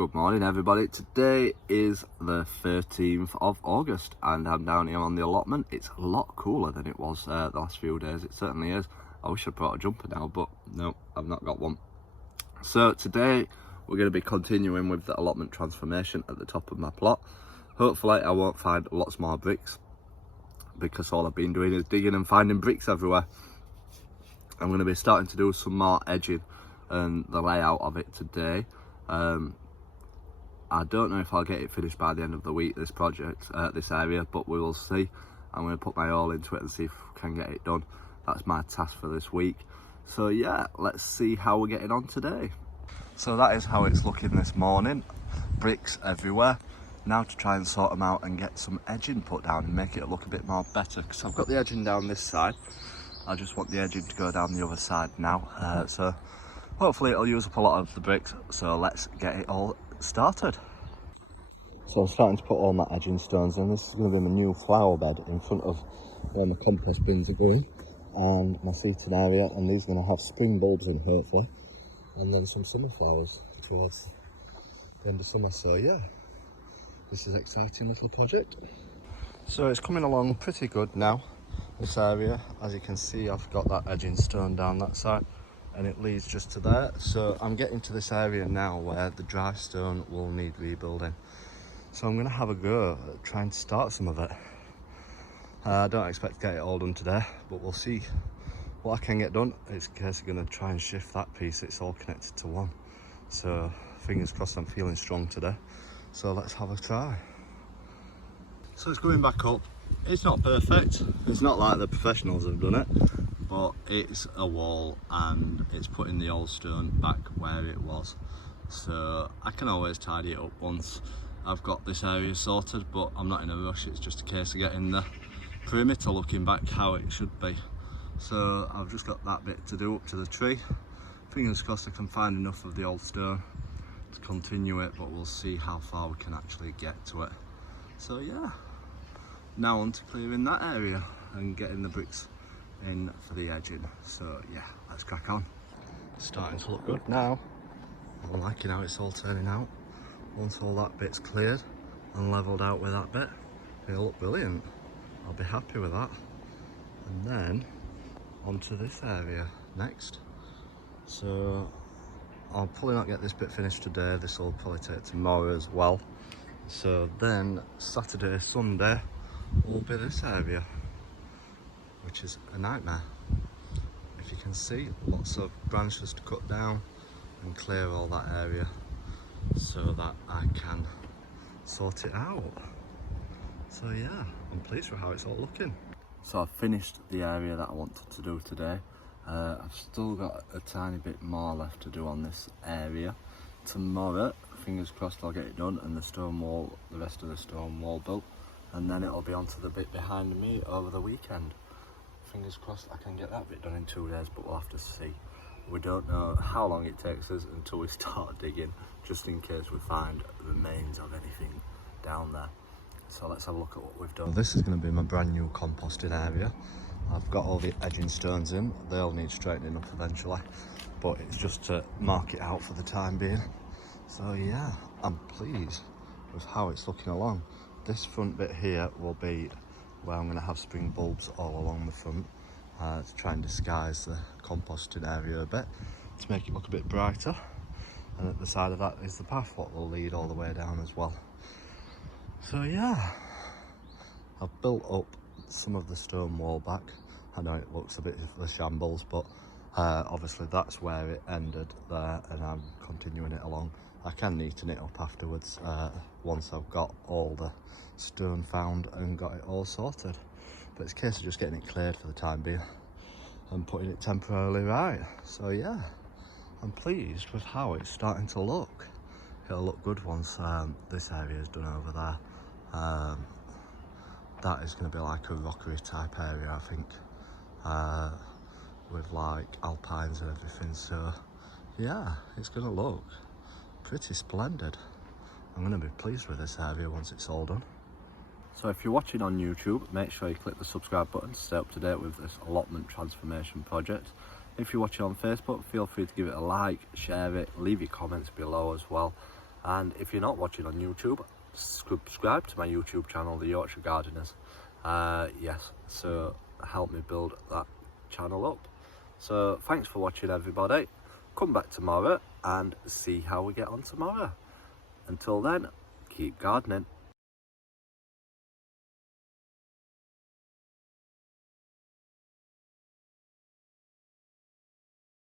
Good morning everybody. Today is the 13th of August and I'm down here on the allotment. It's a lot cooler than it was the last few days, it certainly is. I wish I brought a jumper now, but no, I've not got one. So today we're going to be continuing with the allotment transformation at the top of my plot. Hopefully I won't find lots more bricks because all I've been doing is digging and finding bricks everywhere. I'm going to be starting to do some more edging and the layout of it today. I don't know if I'll get it finished by the end of the week, this project, this area, but we will see. I'm going to put my all into it and see if we can get it done. That's my task for this week. So yeah, let's see how we're getting on today. So that is how it's looking this morning. Bricks everywhere. Now to try and sort them out and get some edging put down and make it look a bit more better, because I've got the edging down this side. I just want the edging to go down the other side now. So hopefully it'll use up a lot of the bricks. So let's get it all started. So I'm starting to put all my edging stones in. This is going to be my new flower bed in front of where my compost bins are going and my seating area, and these are going to have spring bulbs in hopefully, and then some summer flowers towards the end of summer. So yeah, this is an exciting little project. So it's coming along pretty good now, this area. As you can see, I've got that edging stone down that side and it leads just to there. So I'm getting to this area now where the dry stone will need rebuilding. So I'm going to have a go at trying to start some of it. I don't expect to get it all done today, but we'll see what I can get done. It's a case of going to try and shift that piece. It's all connected to one. So fingers crossed I'm feeling strong today. So let's have a try. So it's going back up. It's not perfect. It's not like the professionals have done it, but it's a wall and it's putting the old stone back where it was. So I can always tidy it up once I've got this area sorted, but I'm not in a rush. It's just a case of getting the perimeter looking back how it should be. So I've just got that bit to do up to the tree. Fingers crossed I can find enough of the old stone to continue it, but we'll see how far we can actually get to it. So yeah, now on to clearing that area and getting the bricks in for the edging. So yeah, let's crack on. It's starting to look good now. I'm liking how it's all turning out. Once all that bit's cleared and levelled out with that bit, it'll look brilliant. I'll be happy with that. And then onto this area next. So I'll probably not get this bit finished today. This will probably take tomorrow as well. So then Saturday, Sunday will be this area, which is a nightmare. If you can see, lots of branches to cut down and clear all that area so that I can sort it out. So yeah, I'm pleased with how it's all looking. So I've finished the area that I wanted to do today. I've still got a tiny bit more left to do on this area. Tomorrow, fingers crossed, I'll get it done and the stone wall, the rest of the stone wall built, and then it'll be onto the bit behind me over the weekend. Fingers crossed I can get that bit done in 2 days, but we'll have to see. We don't know how long it takes us until we start digging, just in case we find remains of anything down there. So let's have a look at what we've done. Well, this is going to be my brand new composting area. I've got all the edging stones in. They'll need straightening up eventually, but it's just to mark it out for the time being. So yeah, I'm pleased with how it's looking along. This front bit here will be where I'm going to have spring bulbs all along the front, to try and disguise the composting area a bit, to make it look a bit brighter. And at the side of that is the path what will lead all the way down as well. So yeah, I've built up some of the stone wall back. I know it looks a bit of a shambles, but obviously that's where it ended there and I'm continuing it along. I can neaten it up afterwards once I've got all the stone found and got it all sorted. But it's a case of just getting it cleared for the time being and putting it temporarily right. So yeah, I'm pleased with how it's starting to look. It'll look good once this area is done over there. That is going to be like a rockery type area, I think, with like alpines and everything. So yeah, it's going to look pretty splendid. I'm going to be pleased with this area once it's all done. So if you're watching on YouTube, make sure you click the subscribe button to stay up to date with this allotment transformation project. If you're watching on Facebook, feel free to give it a like, share it, leave your comments below as well. And if you're not watching on YouTube, subscribe to my YouTube channel, The Yorkshire Gardeners. Yes, so help me build that channel up. So thanks for watching, everybody. Come back tomorrow and see how we get on tomorrow. Until then, keep gardening.